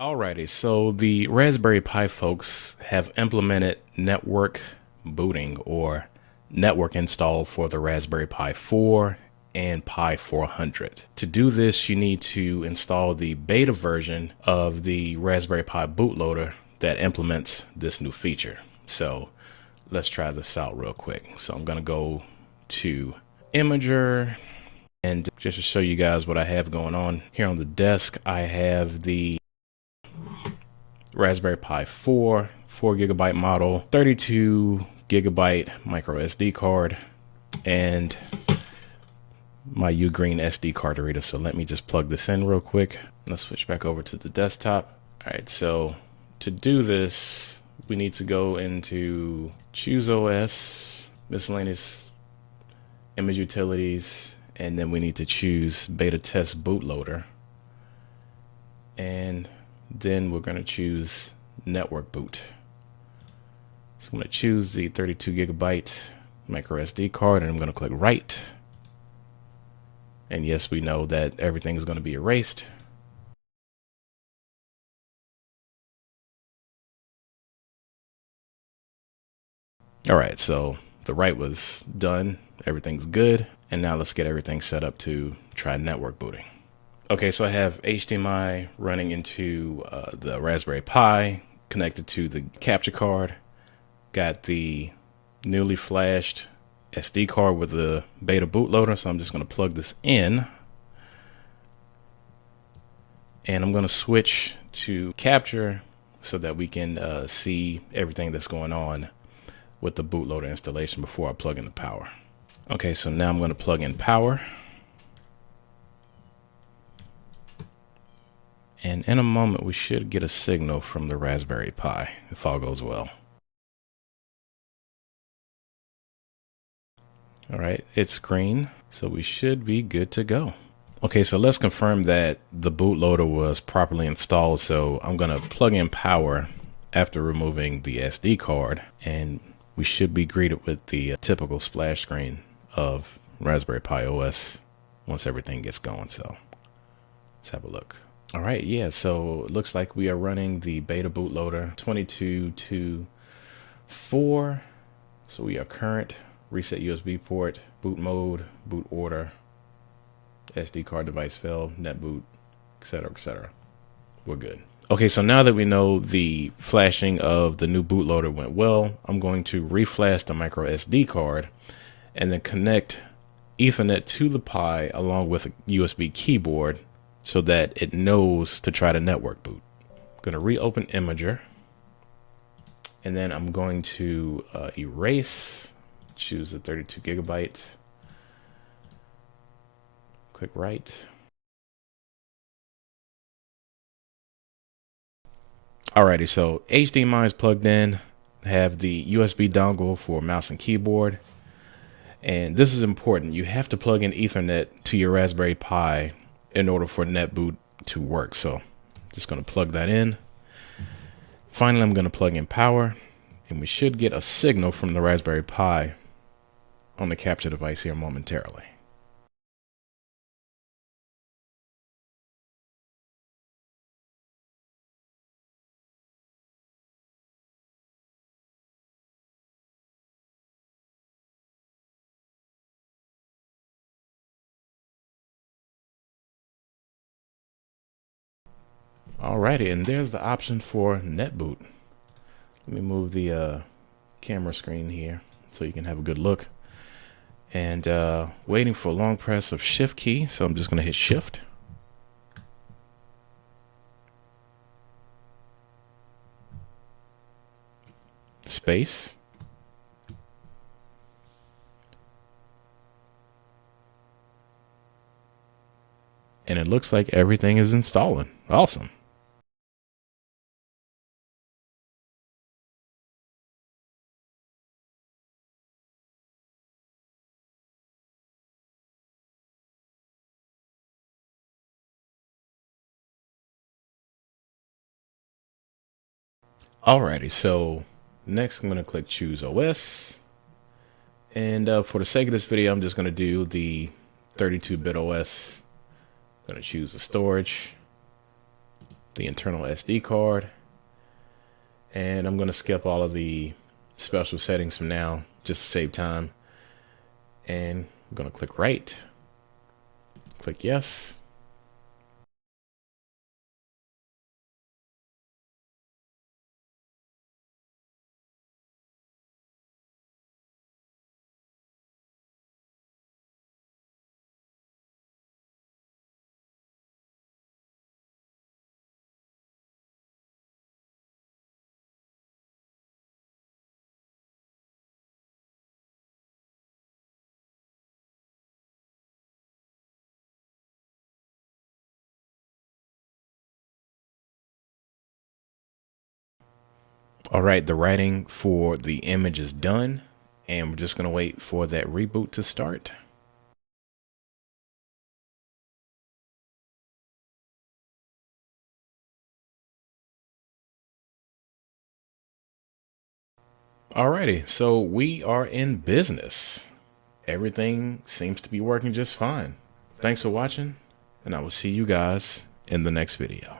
Alrighty, so the Raspberry Pi folks have implemented network booting or network install for the Raspberry Pi 4 and Pi 400. To do this, you need to install the beta version of the Raspberry Pi bootloader that implements this new feature. So let's try this out real quick. So I'm going to go to Imager, and just to show you guys what I have going on here on the desk, I have the Raspberry Pi 4 gigabyte model, 32 gigabyte micro SD card, and my Ugreen SD card reader. So let me just plug this in real quick. Let's switch back over to the desktop. All right, so to do this, we need to go into Choose OS, Miscellaneous Image Utilities, and then we need to choose Beta Test Bootloader. And then we're going to choose Network Boot. So I'm going to choose the 32 gigabyte micro SD card, and I'm going to click Write. And yes, we know that everything is going to be erased. All right, so the write was done. Everything's good. And now let's get everything set up to try network booting. Okay, so I have HDMI running into the Raspberry Pi, connected to the capture card. Got the newly flashed SD card with the beta bootloader, so I'm just going to plug this in. And I'm going to switch to capture so that we can see everything that's going on with the bootloader installation before I plug in the power. Okay, so now I'm going to plug in power. And in a moment, we should get a signal from the Raspberry Pi if all goes well. All right, it's green, so we should be good to go. Okay, so let's confirm that the bootloader was properly installed. So I'm going to plug in power after removing the SD card, and we should be greeted with the typical splash screen of Raspberry Pi OS once everything gets going. So let's have a look. All right, yeah, so it looks like we are running the beta bootloader 22.2.4. So we are current, reset USB port, boot mode, boot order, SD card device failed, netboot, etc., etc. We're good. Okay, so now that we know the flashing of the new bootloader went well, I'm going to reflash the micro SD card and then connect Ethernet to the Pi along with a USB keyboard so that it knows to try to network boot. I'm going to reopen Imager, and then I'm going to erase, choose the 32 gigabyte, click Write. Alrighty, so HDMI is plugged in, have the USB dongle for mouse and keyboard, and this is important. You have to plug in Ethernet to your Raspberry Pi in order for Netboot to work. So I'm just going to plug that in. Finally, I'm going to plug in power, and we should get a signal from the Raspberry Pi on the capture device here momentarily. Alrighty, and there's the option for Netboot. Let me move the camera screen here so you can have a good look. And waiting for a long press of Shift key, so I'm just going to hit Shift. Space. And it looks like everything is installing. Awesome. Alrighty, so next I'm going to click Choose OS. And for the sake of this video, I'm just going to do the 32-bit OS. I'm going to choose the storage. the internal SD card. And I'm going to skip all of the special settings from now just to save time. And I'm going to click right, click yes. All right, the writing for the image is done, and we're just going to wait for that reboot to start. Alrighty, so we are in business. Everything seems to be working just fine. Thanks for watching, and I will see you guys in the next video.